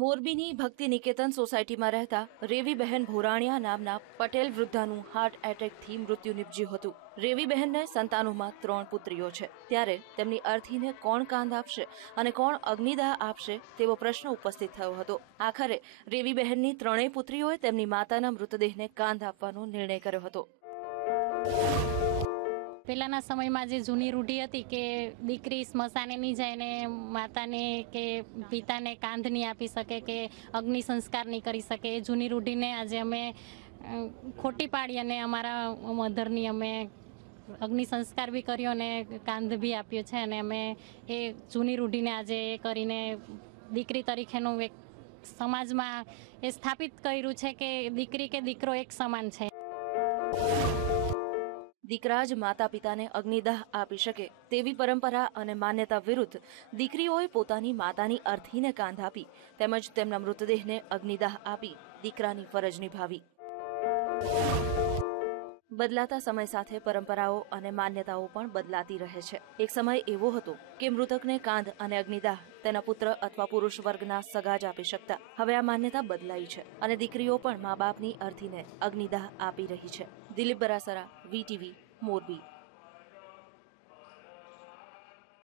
મોરબીની ભક્તિ નિકેતન સોસાયટીમાં રહેતા રેવીબહેન ભોરાણિયા નામના પટેલ વૃદ્ધાનું હાર્ટ એટેકથી મૃત્યુ નિપજ્યું હતું. રેવીબહેનને સંતાનોમાં ત્રણ પુત્રીઓ છે. ત્યારે તેમની અર્થીને કોણ કાંદ આપશે અને કોણ અગ્નિદાહ આપશે તેવો પ્રશ્ન ઉપસ્થિત થયો હતો. આખરે રેવીબહેનની ત્રણેય પુત્રીઓએ તેમની માતાના મૃતદેહને કાંધ આપવાનો નિર્ણય કર્યો હતો. પહેલાંના સમયમાં જે જૂની રૂઢી હતી કે દીકરી સ્મશાને નહીં જાય ને માતાને કે પિતાને કાંધ નહીં આપી શકે કે અગ્નિ સંસ્કાર નહીં કરી શકે, એ જૂની રૂઢીને આજે અમે ખોટી પાડી અને અમારા મધરની અમે અગ્નિ સંસ્કાર બી કર્યો અને કાંધ બી આપ્યો છે અને અમે એ જૂની રૂઢીને આજે એ કરીને દીકરી તરીકેનું એક સમાજમાં એ સ્થાપિત કર્યું છે કે દીકરી કે દીકરો એક સમાન છે. દીકરા જ માતા પિતાને અગ્નિદાહ આપી શકે તેવી પરંપરા અને માન્યતા વિરુદ્ધ દીકરીઓએ પોતાની માતાની અર્થીને કાંધ આપી તેમજ તેમના મૃતદેહને અગ્નિદાહ આપી દીકરાની ફરજ નિભાવી. બદલાતા સમય સાથે પરંપરાઓ અને માન્યતાઓ પણ બદલાતી રહે છે. એક સમય એવો હતો કે મૃતકને કાંધ અને અગ્નિદાહ તેના પુત્ર અથવા પુરુષ વર્ગના સગા જ આપી શકતા. હવે આ માન્યતા બદલાઈ છે અને દીકરીઓ પણ મા બાપની અર્થીને અગ્નિદાહ આપી રહી છે. દિલીપ બરાસરા વીટીવી મોરબી.